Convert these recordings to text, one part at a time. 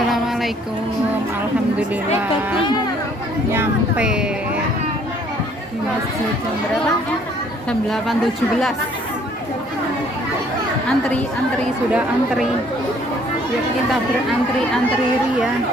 Assalamualaikum. Alhamdulillah nyampe di masjid jam berapa? Jam 8.17. Antri sudah antri. Yuk kita berantri ria.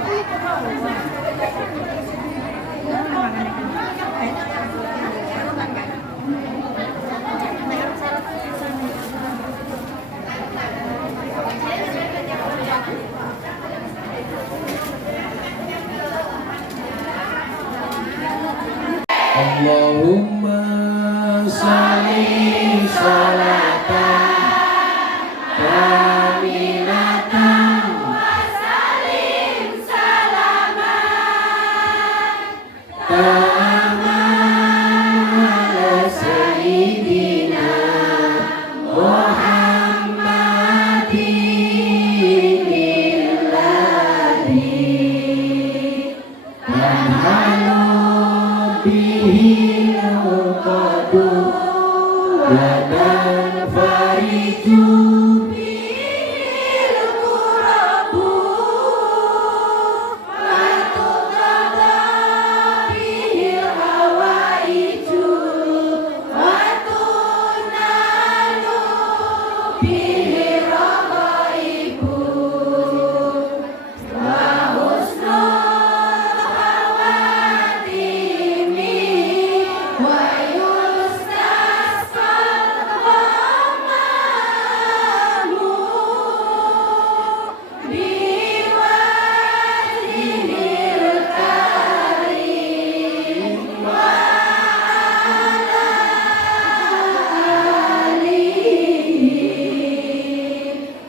Allahumma sholli sholatan kamilatan wa sallim salaman taman ala sayyidina Muhammadin illadhi tanhalu bihi al-qadu wa tanfariju bihi al-qurabu wa tuqada bihi al-hawaiju wa tunalu bihi al-ghaibu wa husnul khawatimi wa yustasqal ghamamu biwajhihil karim wa ala alihi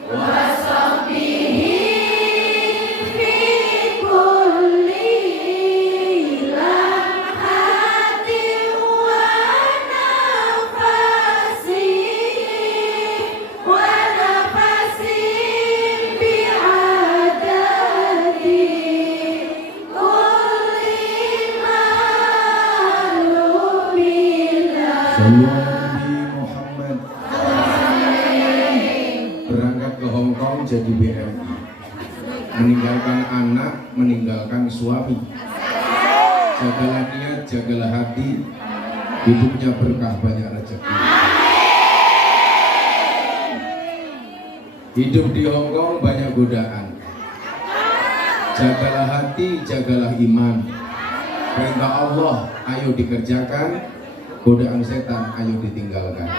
wa sahbihi fi kulli lamhatin wa nafasin bi'adadi kulli ma'lumin. Nabi Muhammad berangkat ke Hong Kong jadi BM, meninggalkan anak, meninggalkan suami. Jagalah niat, jagalah hati, hidupnya berkah, banyak rezeki. Hidup di Hong Kong banyak godaan. Jagalah hati, jagalah iman. Perintah Allah ayo dikerjakan, godaan setan ayo ditinggalkan.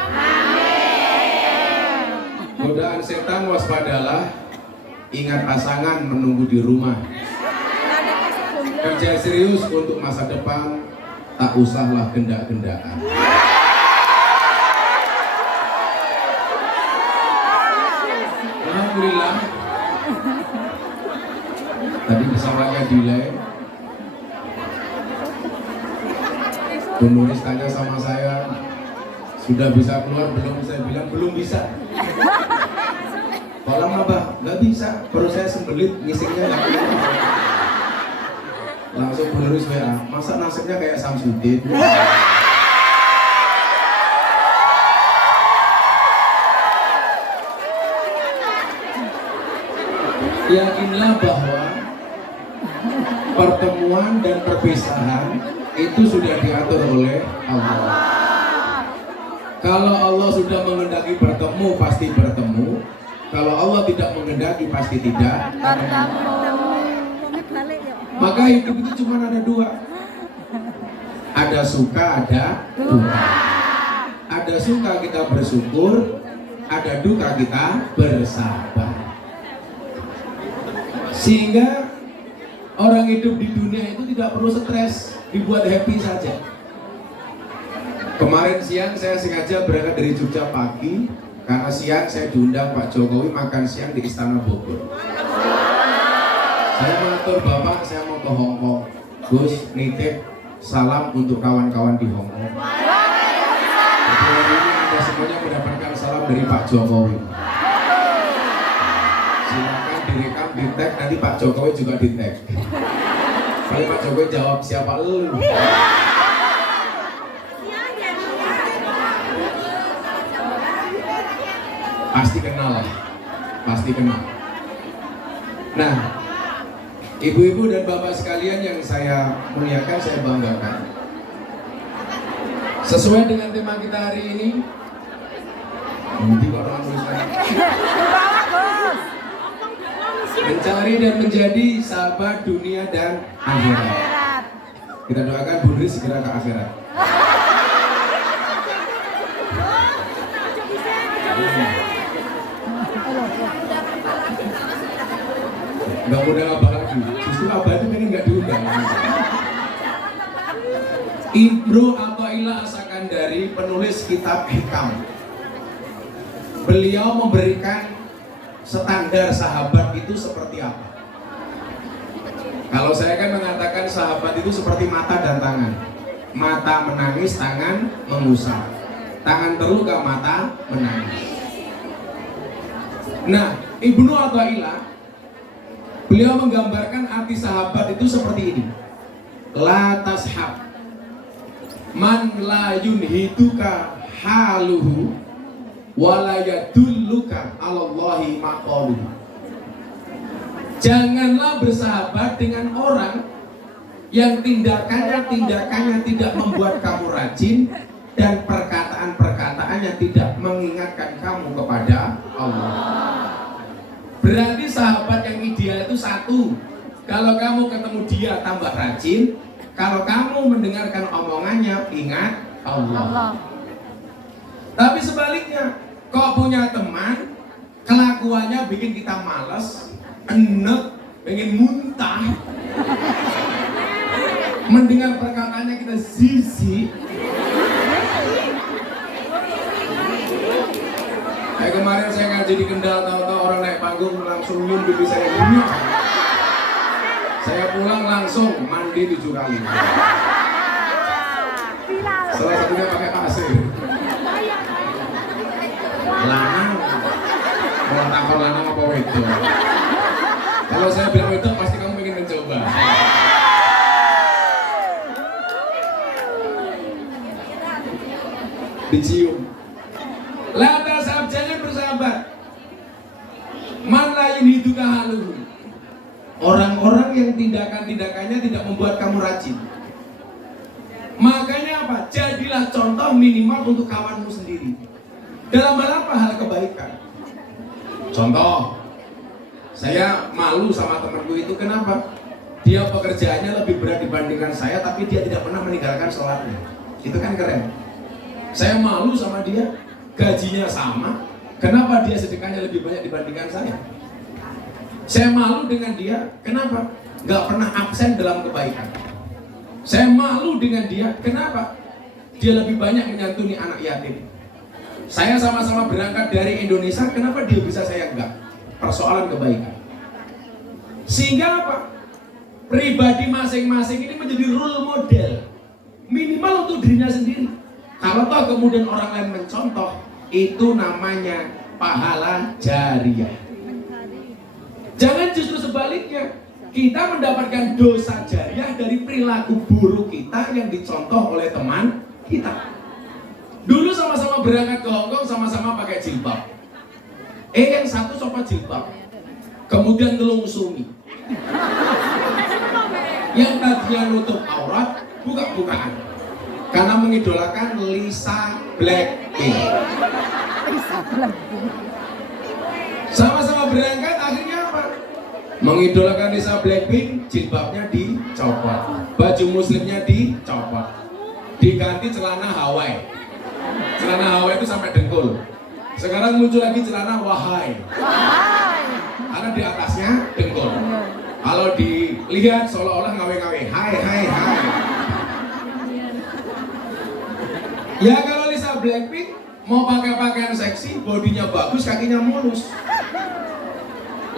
Godaan setan waspadalah, ingat pasangan menunggu di rumah. Kerja serius untuk masa depan, tak usahlah gendak-gendakan. Alhamdulillah, tadi pesawatnya delay. Penulis tanya sama saya, sudah bisa keluar belum? Saya bilang belum bisa. Tolong apa? Nggak bisa, perut saya sembelit, ngisingnya nggak keluar. Langsung penulis WA, masa nasibnya kayak Samsudin? Yakinlah bahwa pertemuan dan perpisahan itu sudah diatur oleh Allah. Kalau Allah sudah mengendaki bertemu, pasti bertemu. Kalau Allah tidak mengendaki, pasti tidak bertemu. Maka hidup itu cuma ada dua. Ada suka, ada duka. Ada suka kita bersyukur, ada duka kita bersabar. Sehingga orang hidup di dunia itu tidak perlu stres, dibuat happy saja. Kemarin siang saya sengaja berangkat dari Jogja pagi, karena siang saya diundang Pak Jokowi makan siang di Istana Bogor. Saya mengatur Bapak, saya mau ke Hong Kong. Gus, nitip salam untuk kawan-kawan di Hong Kong. Hari ini Anda semuanya mendapatkan salam dari Pak Jokowi. Silakan direkam, di tag, nanti Pak Jokowi juga di tag. Kalau Pak Jokowi jawab siapa lu? Pasti kenal lah, pasti kenal. Nah, Ibu-ibu dan bapak sekalian yang saya muliakan, saya banggakan. Sesuai dengan tema kita hari ini, mencari dan menjadi sahabat dunia dan akhirat. Kita doakan Bu Nuri segera ke akhirat. Nggak mudah abah lagi, justru abah itu pengen nggak diundang. Ibnu Athaillah As-Sakandari, penulis kitab Hikam, beliau memberikan standar sahabat itu seperti apa. Kalau saya kan mengatakan sahabat itu seperti mata dan tangan. Mata menangis, tangan mengusap. Tangan terluka, mata menangis. Nah, Ibnu Athaillah, beliau menggambarkan arti sahabat itu seperti ini. La tashab man la yunhiduka haluhu wa la yadulluka 'alallahi maqaluhu. Janganlah bersahabat dengan orang yang tindakannya tidak membuat kamu rajin dan perkataan-perkataannya tidak mengingatkan kamu kepada Allah. Berarti sahabat yang ideal itu satu, kalau kamu ketemu dia tambah rajin, kalau kamu mendengarkan omongannya ingat Allah. Tapi sebaliknya, kok punya teman kelakuannya bikin kita malas, enek, pengen muntah, mendengar perkataannya kita sisi. Kayak kemarin saya ngaji di Kendal, tahu-tahu orang naik panggung langsung nyium pipi saya bunyi. Saya pulang langsung mandi 7 kali. Salah satunya pakai pasir. Lanang, mau takut lanang apa wedok? Kalau saya bilang wedok pasti kamu ingin mencoba. Dicium. Lantas jangan bersahabat. Man lain hiduka haluhu. Orang-orang yang tindakan-tindakannya tidak membuat kamu rajin. Makanya apa? Jadilah contoh minimal untuk kawanmu sendiri. Dalam hal apa? Hal kebaikan. Contoh, saya malu sama temanku itu. Kenapa? Dia pekerjaannya lebih berat dibandingkan saya, tapi dia tidak pernah meninggalkan sholatnya. Itu kan keren. Saya malu sama dia, gajinya sama. Kenapa dia sedekahnya lebih banyak dibandingkan saya? Saya malu dengan dia, kenapa? Gak pernah absen dalam kebaikan. Saya malu dengan dia, kenapa? Dia lebih banyak menyantuni anak yatim. Saya sama-sama berangkat dari Indonesia, kenapa dia bisa, saya enggak? Persoalan kebaikan. Sehingga apa? Pribadi masing-masing ini menjadi role model minimal untuk dirinya sendiri. Kalau toh kemudian orang lain mencontoh, itu namanya pahala jariah. Jangan justru sebaliknya, kita mendapatkan dosa jariah dari perilaku buruk kita yang dicontoh oleh teman kita. Dulu sama-sama berangkat ke Hongkong, sama-sama pakai jilbab. Yang satu copot jilbab, kemudian ngelungsumi. Yang tadinya nutup aurat, buka-bukaan. Karena mengidolakan Lisa Blackpink. Sama-sama berangkat, akhirnya apa? Mengidolakan Lisa Blackpink, jilbabnya dicopot, baju muslimnya dicopot, diganti celana Hawaii. Celana Hawaii itu sampai dengkul. Sekarang muncul lagi celana Wahai, karena di atasnya dengkul. Kalau dilihat seolah-olah ngawe-ngawe, hai hai hai. Ya kalau Lisa Blackpink mau pakai pakaian seksi, bodinya bagus, kakinya mulus.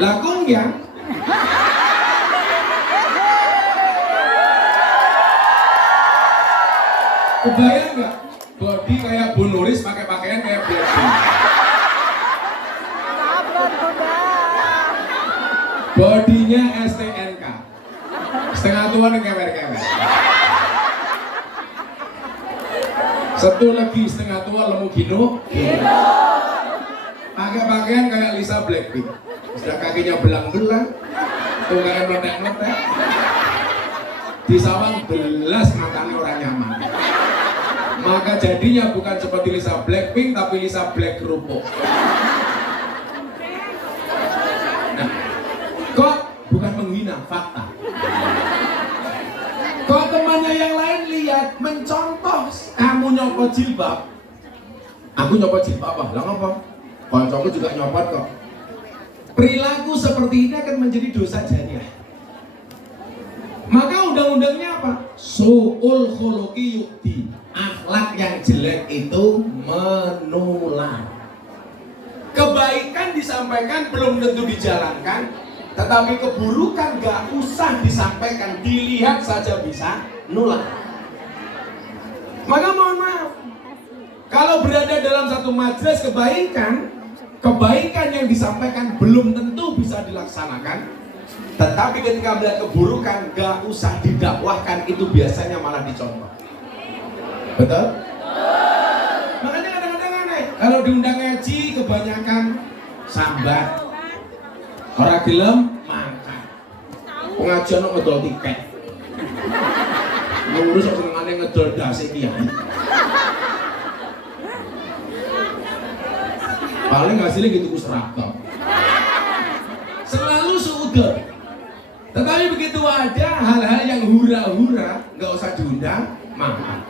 Lakung ya. Kebayang nggak? Body kayak Bu Nuris, pakai pakaian kayak Blackpink. Bodinya STNK, setengah tua dan kewer-kewer. Satu lagi setengah tua lemu gino. Pakai pakaian kayak Lisa Blackpink. Sudah kakinya belang-belang, Tunggangan meletek-meletek. Di sawang belas matanya orang nyaman. Maka jadinya bukan seperti Lisa Blackpink tapi Lisa Black kerupuk. Nah, kok bukan menghina, fakta. Kok temannya yang lain lihat mencontoh kamu nyopot jilbab, aku nyopot jilbab apa? Lah ngapa? Koncoku juga nyopot kok. Perilaku seperti ini akan menjadi dosa jariah. Maka undang-undangnya apa? Su'ul khuluqi yukti. Akhlak yang jelek itu menular. Kebaikan disampaikan belum tentu dijalankan, tetapi keburukan gak usah disampaikan, dilihat saja bisa nular. Maka mohon maaf, kalau berada dalam satu majelis kebaikan yang disampaikan belum tentu bisa dilaksanakan. Tetapi ketika melihat keburukan gak usah didakwahkan, itu biasanya malah dicontoh. Betul? Makanya kadang-kadang aneh, kalau diundang ngaji kebanyakan sambat, orang gelem makan. Pengajian ngedol tiket. Ngurus kok senengane ngedol dasi kiai. Paling hasilnya gitu seragam. Selalu suudon. Tetapi begitu ada hal-hal yang hura-hura, nggak usah diundang, makan.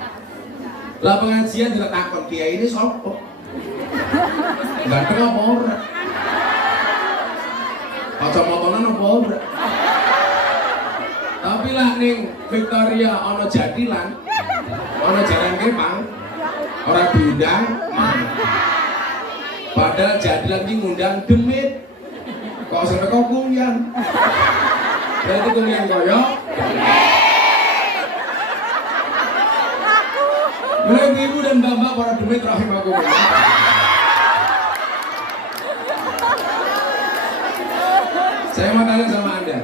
Lah pengajian tidak takon kiai ini sopo. Ganteng apa ora? Kacamatane apa ora? Tapi lah ning Victoria ana jadilan, ana jalan kepang, ora diundang, makan. Padahal jadilan ki ngundang demit. Kok sampe kok kumyan. Berarti kumyan koyo. Mulai ibu dan bapak para demit rahimakumullah. Saya mau tanya sama Anda.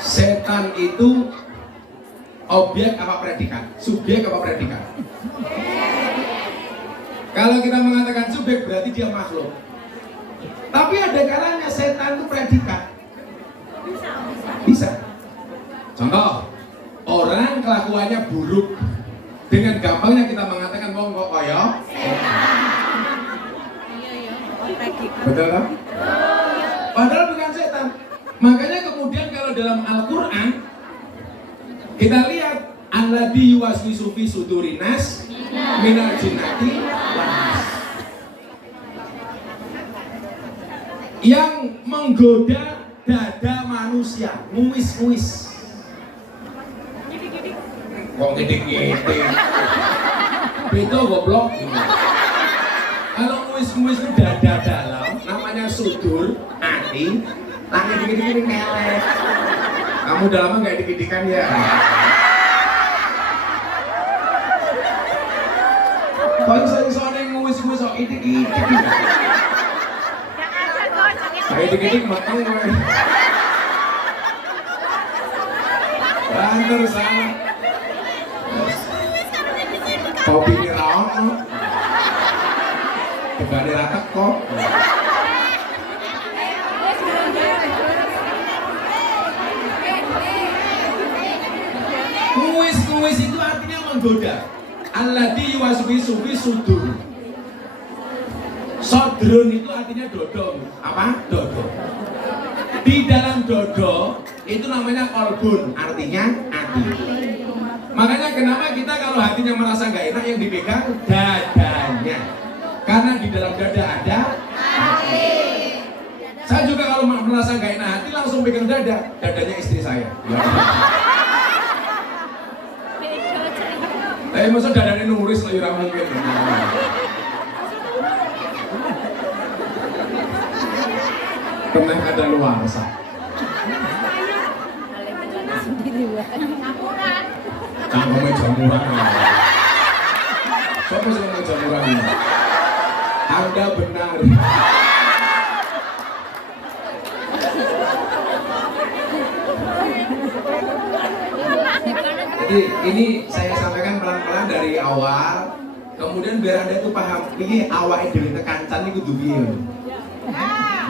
Setan itu objek apa predikat? Subjek apa predikat? Kalau kita mengatakan subjek berarti dia makhluk. Tapi ada kalanya setan itu predikat. Bisa. Contoh, orang kelakuannya buruk, dengan gampangnya kita mengatakan wong kok kaya setan. Betul kan? Padahal bukan setan. Makanya kemudian kalau dalam Al-Quran kita lihat alladzi yuwaswisu fi sudurin nas minal jinnati wan nas, yang menggoda dada manusia, nguis-nguis. Kok ngedek-ngedek? Itu goblok. Kalau nguis-nguis itu dada dalam, namanya sudur, hati. Tangan dikit-dikit kelek. Kamu udah lama nggak dikit-dikan ya? Kok iso-isone nguis-nguis kok idik-idik. Kayak dikit-dikit matang gue. Banter sama. Kopi ini raon. Kebani rata kok. Nguis-nguis itu artinya menggoda. Alladzi yuwaswisu fi sudur. Sodron itu artinya dodo. Apa? Dodo. Di dalam dodo itu namanya kolbun, artinya hati. Makanya kenapa kita kalau hatinya merasa nggak enak yang dipegang dadanya. Karena di dalam dada ada hati. Saya juga kalau merasa nggak enak hati langsung pegang dada. Dadanya istri saya. Ya. Masa dadanya nuris lah, ora mungkin. Pernah ada luarsa. Cangkeme jamuran. Siapa sih yang jamuran ini? Anda benar. Jadi ini saya sampaikan pelan-pelan dari awal, kemudian biar Anda itu paham ini awake dhewe tekancan niku kudu piye.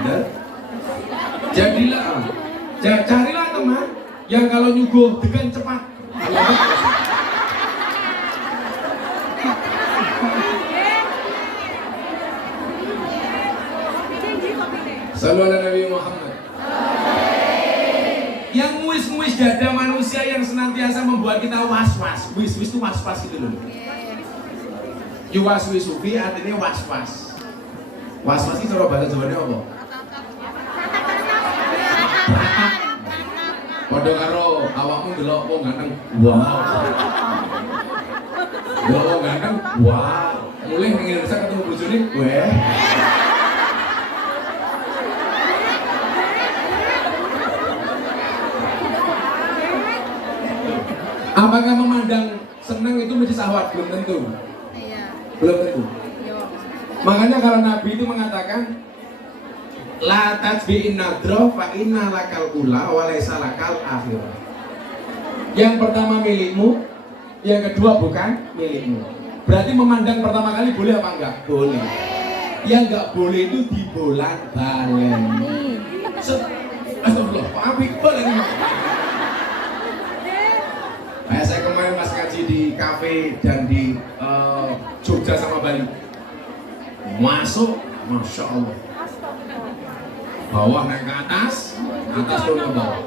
Bener? Jadilah Carilah teman yang kalau nyuguh dengan cepat. Sallallahu alaihi Nabi Muhammad. Yang nguis-nguis dada manusia yang senantiasa membuat kita was-was. Wis-wis itu was-was gitu loh. Yuwas wisufi artinya was-was. Was-was itu cara bahasa Jawanya apa? Padha karo awakmu delok wong ganteng. Wow. Delok wong ganteng. Wow. Mulai ning Indonesia ketemu bojone, weh. Apakah memandang senang itu mesti syahwat? Belum tentu. Iya. Belum tentu. Yo. Makanya kalau Nabi itu mengatakan la tajbi'in nadra fa inna lakal ula wa laysa lakal akhirah. Yang pertama milikmu, yang kedua bukan milikmu. Berarti memandang pertama kali boleh apa enggak? Boleh. Yang enggak boleh itu dibolak-balik. Astagfirullah, Pak Abi boleh nih. Saya kemarin pas ngaji di kafe dan di Jogja sama Bali. Masuk, Masya Allah. Bawah naik ke atas, atas turun ke bawah.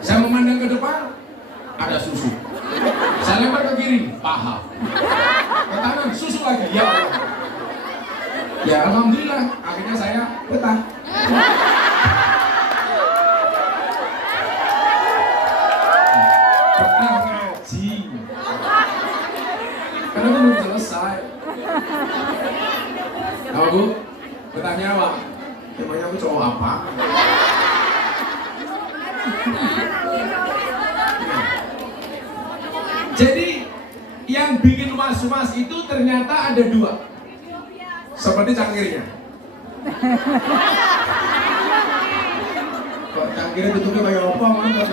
Saya memandang ke depan, ada susu. Saya lempar ke kiri, paha. Ke kanan, susu lagi, ya Allah. Ya Alhamdulillah, akhirnya saya betah. Betah ngaji. Karena belum selesai. Tahu Bu, betahnya apa? Emangnya aku cowok apa? Jadi yang bikin was-was itu ternyata ada dua. Seperti cangkirnya. Kok cangkirnya tutupnya kayak apa? Mana?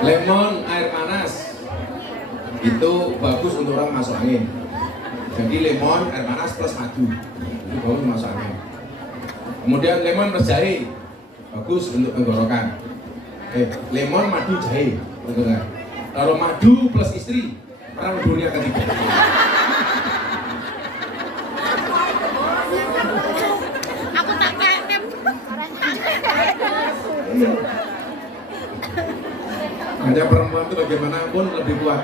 Lemon air panas itu bagus untuk orang masuk angin. Jadi lemon air panas plus madu itu bagus masuk angin. Kemudian lemon plus jahe bagus untuk tenggorokan. Lemon madu jahe tenggorokan. Kalau madu plus istri perang dunia ketiga. Aku tak kayak Hanya perempuan itu bagaimanapun lebih kuat.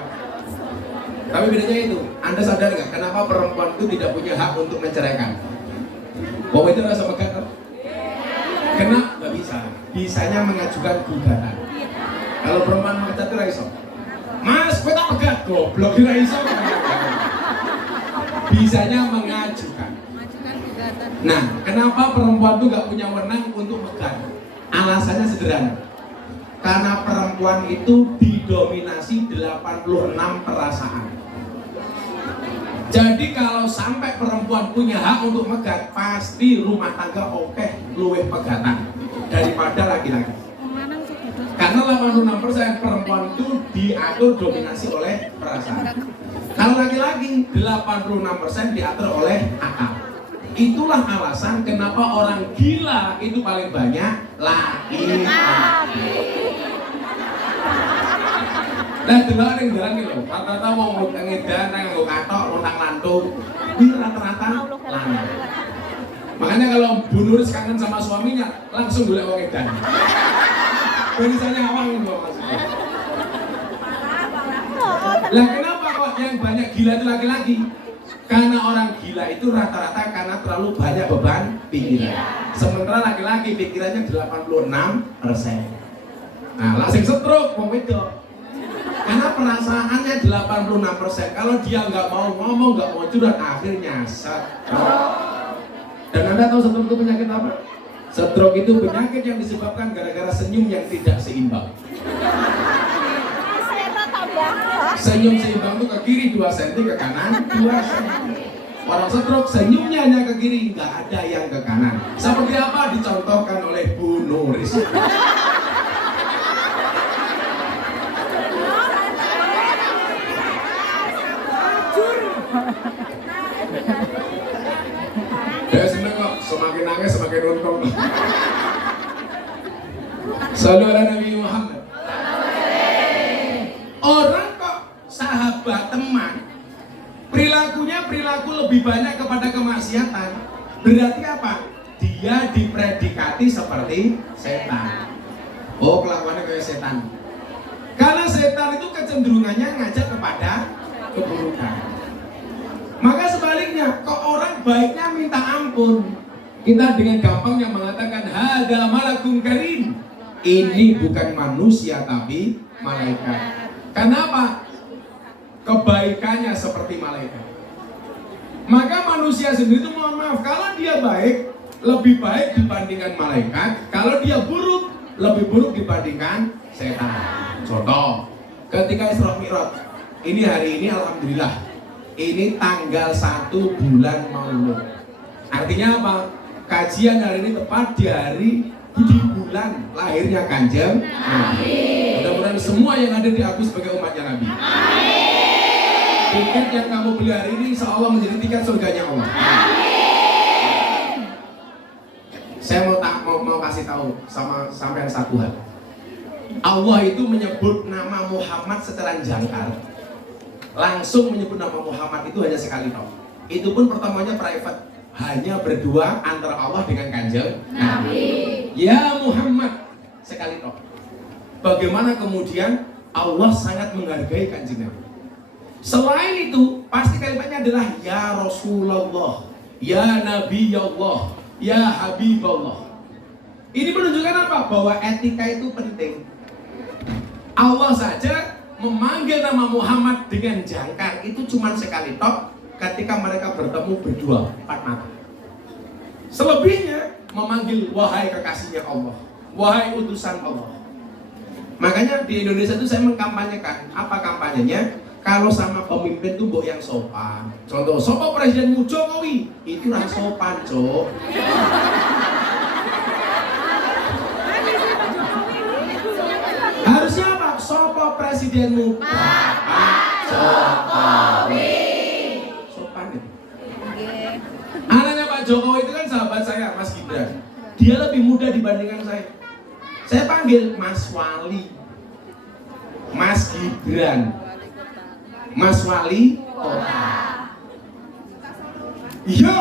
Tapi bedanya itu, Anda sadar nggak kenapa perempuan itu tidak punya hak untuk menceraikan? Bahwa itu rasa pegat kan? Kenapa nggak bisa? Bisanya mengajukan gugatan. Kalau perempuan mengecat itu raiso. Mas, gue tak pegat goblok di raiso. Bisanya mengajukan. Nah, kenapa perempuan itu nggak punya wewenang untuk megat? Alasannya sederhana. Karena perempuan itu didominasi 86 perasaan. Jadi kalau sampai perempuan punya hak untuk megat, pasti rumah tangga luwih pegatan daripada laki-laki. Karena 86% perempuan itu diatur dominasi oleh perasaan. Kalau laki-laki 86% diatur oleh akal. Itulah alasan kenapa orang gila itu paling banyak laki-laki. Nah, delok ning dalan iki lho, rata-rata wong ngedan nang nggo katok lontang lantung, iki rata-rata lanang. Makanya kalau Bu Nuris kangen sama suaminya, langsung golek wong edan. Tulisannya awang itu maksudnya. Lah kenapa kok yang banyak gila itu laki-laki? Karena orang gila itu rata-rata karena terlalu banyak beban pikiran. Sementara laki-laki pikirannya 86%. Nah, langsung stroke wong wedok. Karena perasaannya 86%. Kalau dia nggak mau ngomong, nggak mau curhat, akhirnya stroke. Dan Anda tahu stroke itu penyakit apa? Stroke itu penyakit yang disebabkan gara-gara senyum yang tidak seimbang. Senyum seimbang itu ke kiri 2 cm, ke kanan 2 cm. Orang stroke senyumnya hanya ke kiri, nggak ada yang ke kanan. Seperti apa dicontohkan oleh Bu Nuris. Ya seneng kok, semakin nangis semakin untung. Sallu ala Nabi Muhammad. Orang kok sahabat teman perilakunya perilaku lebih banyak kepada kemaksiatan, berarti apa? Dia dipredikati seperti setan. Oh, kelakuannya kayak setan. Karena setan itu kecenderungannya ngajak kepada keburukan. Maka sebaliknya, kok orang baiknya minta ampun, kita dengan gampangnya mengatakan hada malakun karim. Ini bukan manusia tapi malaikat. Kenapa? Kebaikannya seperti malaikat. Maka manusia sendiri itu mohon maaf, kalau dia baik lebih baik dibandingkan malaikat, kalau dia buruk lebih buruk dibandingkan setan. Contoh, ketika Isra Mi'raj, ini hari ini alhamdulillah, ini tanggal 1 bulan Maulud. Artinya apa? Kajian hari ini tepat di bulan lahirnya Kanjeng Nabi. Mudah-mudahan semua yang ada di aku sebagai umatnya Nabi. Tiket yang kamu beli hari ini insya Allah menjadi tiket surganya Allah. Saya mau kasih tahu sama sampean satu hal. Allah itu menyebut nama Muhammad secara jangkar. Langsung menyebut nama Muhammad itu hanya sekali toh. Itu pun pertemuannya private, hanya berdua antara Allah dengan Kanjeng Nabi. Ya Muhammad, sekali toh. Bagaimana kemudian Allah sangat menghargai Kanjeng Nabi. Selain itu, pasti kalimatnya adalah ya Rasulullah, ya Nabi Allah, ya Habibullah. Ini menunjukkan apa? Bahwa etika itu penting. Allah saja memanggil nama Muhammad dengan jangkar itu cuma sekali tok ketika mereka bertemu berdua 4 mata. Selebihnya memanggil wahai kekasihnya Allah, wahai utusan Allah. Makanya di Indonesia itu saya mengkampanyekan, apa kampanyenya? Kalau sama pemimpin tuh mbok yang sopan. Contoh, sopo Presidenmu Jokowi, itu lah sopan, Cok. Harusnya apa? Sopo Presidenmu Pak Jokowi. Sopan itu. Anaknya Pak Jokowi itu kan sahabat saya, Mas Gibran. Dia lebih muda dibandingkan saya. Saya panggil Mas Wali, Mas Gibran, Mas Wali Kota. Iya.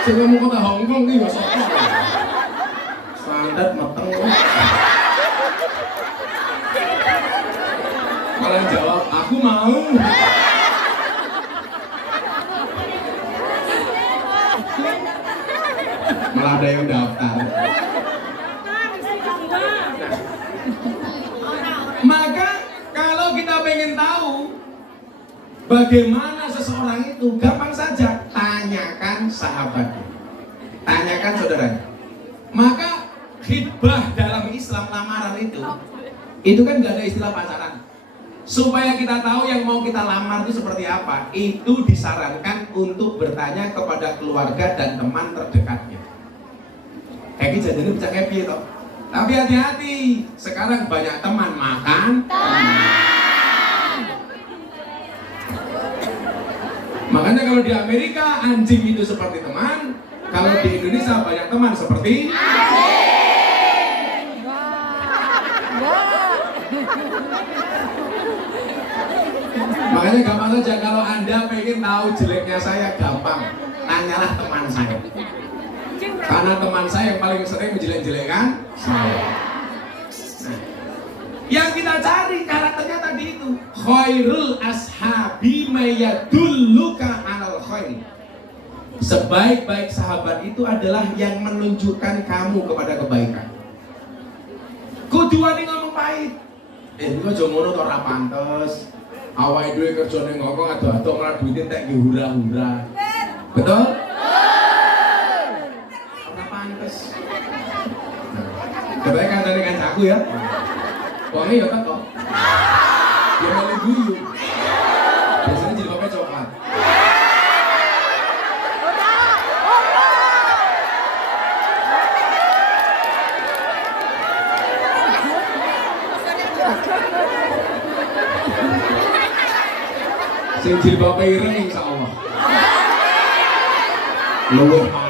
Saya mau kota Hongkong nih, Mas Sopo. Standar mateng. Kalian jawab, aku mau. Malah ada yang daftar. Maka kalau kita pengen tahu bagaimana seseorang itu, gampang saja, tanyakan sahabatnya, tanyakan saudaranya. Maka khitbah dalam Islam lamaran itu kan gak ada istilah pacaran. Supaya kita tahu yang mau kita lamar itu seperti apa, itu disarankan untuk bertanya kepada keluarga dan teman terdekatnya. Kayak gitu jadi bisa happy toh. Tapi hati-hati, sekarang banyak teman makan teman. Makanya kalau di Amerika anjing itu seperti teman, kalau di Indonesia banyak teman seperti anjing. Makanya gampang saja, kalau Anda pengen tahu jeleknya saya, gampang, tanyalah teman saya. Karena teman saya yang paling sering menjelek-jelekan saya. Nah, yang kita cari karakternya tadi itu khairul ashabi mayadulluka alal khair. Sebaik-baik sahabat itu adalah yang menunjukkan kamu kepada kebaikan. Kuduane ngomong pahit. Iku aja ngono to ora pantes. Awake dhewe kerjane ngokong ado-ado malah duite tek hura-hura. Betul? Ketika aku ya. Wangi ya teko. Ya melu guyu. Biasanya jilbabnya coklat. Sing jilbabnya ireng insyaallah. Luwih